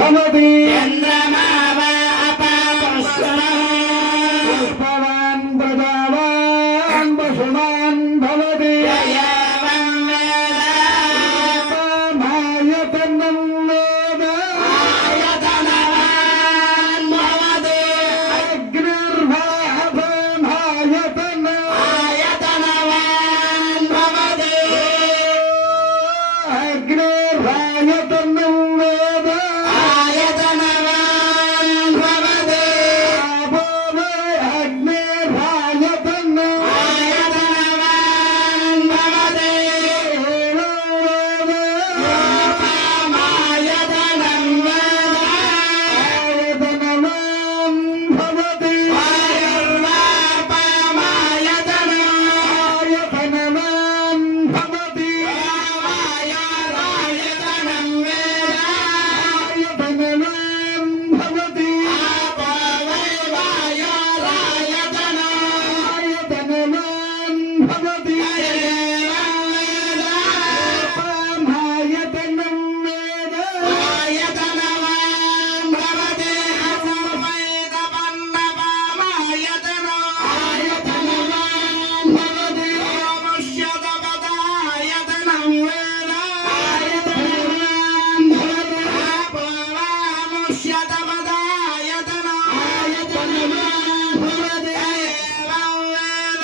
भवति चन्द्रमा वा पुष्पवान् प्रजावान् पशुमान् भवति मायतनं वेद आयतनवान् भवति अग्निर्भावमायतन आयतनवान् भवति अग्निर्भायतनं वेद आयतनवान् भवति आपो वै अग्निर्भायतन आयतनवान् भवति आयतनं वेद आयतनवान् भवति आयुर्वापमायतनं आयतनवान् भवति आयुरायतनं वेद आयतनवान् भवति आपो वै वायुरायतनं आयतनवान् भवति आयतनं वेद आयतनवान् भवति सर्वैतपन्नपामायतनं आयतनवान् भवति ओमुष्यतपदायतनं वेद आयतनवान् भवति आपो वामुष्यतपदायतनं आयतनवान् भवति एवं वेद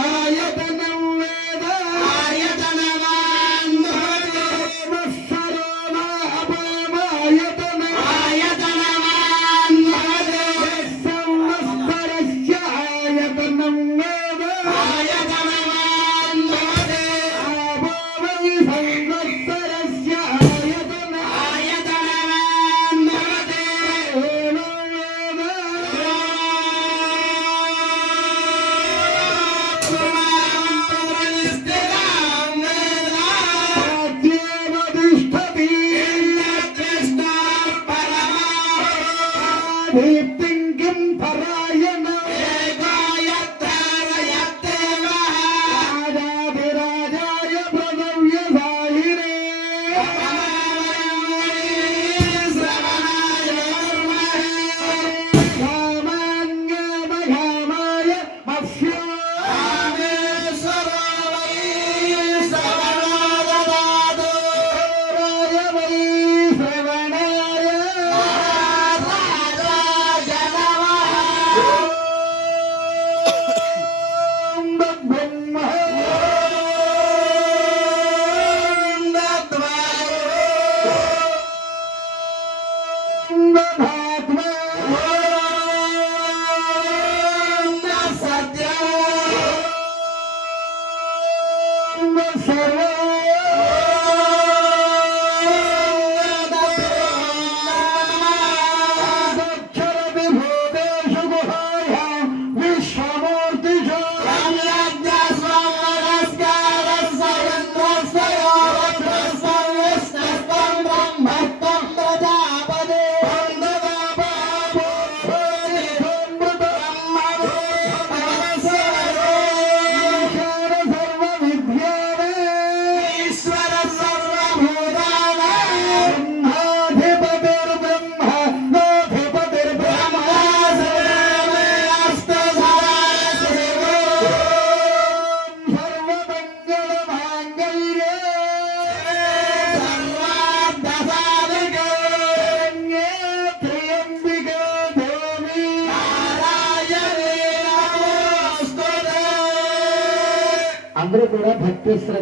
आयतनं वेद आयतनवान् भवति सर्वमापमायतन आयतनवान् भवति संवत्सरस्य आयतनं वेद आयतनवान् भवति आपो वै संवत्सरस्य आयतन आयतनवान् भवति एवं वेद स्थिरां वेद प्राच्येवतिष्ठति कृष्णार्पणम् दीप्तिं किं परायण एको यत्तारयत्येव राजाधिराजाय प्रणव्यसायिने कामान्यमघामाय मत्स्यो राय वै श्रवणाय ब्रह्म ब्रह्मात्मा सर्व दक्षरति भूतेषु गुहायां विश्वमूर्तिषु ईशान सर्वविद्याने ब्रह्माधिपतिर्ब्रह्म नाधिपतिर्ब्रह्म सर्वमङ्गलमाङ्गल्ये शरण्ये त्र्यम्बिके देवी అందరూ కూడా భక్తి శ్రద్ధ